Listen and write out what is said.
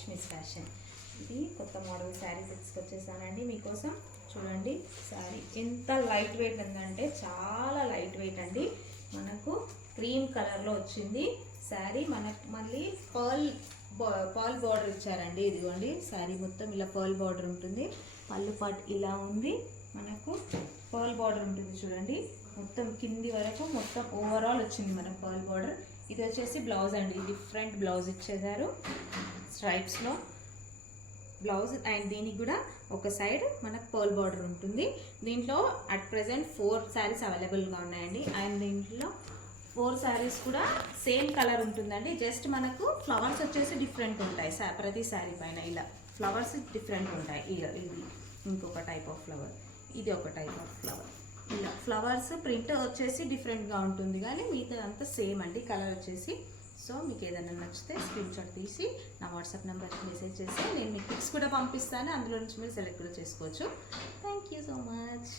Lakshmi's fashion. ఇది కొత్త model sari తీసుకొచ్చేసానండి మీకోసం. చూడండి శారీ ఎంత లైట్ వెయిట్ ఉందంటే చాలా లైట్ వెయిట్ అండి. మనకు క్రీమ్ కలర్లో వచ్చింది శారీ. మనకు మళ్ళీ పర్ల్ బార్డర్ ఇచ్చారండి. ఇదిగోండి శారీ మొత్తం ఇలా పర్ల్ బార్డర్ ఉంటుంది. పళ్ళు పాటు ఇలా ఉంది. మనకు పర్ల్ బార్డర్ ఉంటుంది చూడండి. మొత్తం కింది వరకు మొత్తం ఓవరాల్ వచ్చింది మనకు పర్ల్ బార్డర్. ఇది వచ్చేసి బ్లౌజ్ అండి. డిఫరెంట్ బ్లౌజ్ ఇచ్చేసారు స్ట్రైప్స్లో బ్లౌజ్. అండ్ దీనికి కూడా ఒక సైడ్ మనకు పర్ల్ బార్డర్ ఉంటుంది. దీంట్లో అట్ ప్రెజెంట్ 4 శారీస్ అవైలబుల్గా ఉన్నాయండి. అండ్ దీంట్లో 4 శారీస్ కూడా సేమ్ కలర్ ఉంటుందండి. జస్ట్ మనకు ఫ్లవర్స్ వచ్చేసి డిఫరెంట్ ఉంటాయి. ప్రతి శారీ పైన ఇలా ఫ్లవర్స్ డిఫరెంట్ ఉంటాయి. ఇది ఇంకొక టైప్ ఆఫ్ ఫ్లవర్, ఇది ఒక టైప్ ఆఫ్ ఫ్లవర్. ఇలా ఫ్లవర్స్ ప్రింట్ వచ్చేసి డిఫరెంట్గా ఉంటుంది, కానీ మిగతా అంతా సేమ్ అండి కలర్ వచ్చేసి. సో మీకు ఏదైనా నచ్చితే స్క్రీన్ షాట్ తీసి నా వాట్సాప్ నెంబర్కి మెసేజ్ చేసి నేను మీకు పిక్స్ కూడా పంపిస్తాను. అందులో నుంచి మీరు సెలెక్ట్ కూడా చేసుకోవచ్చు. Thank you so much.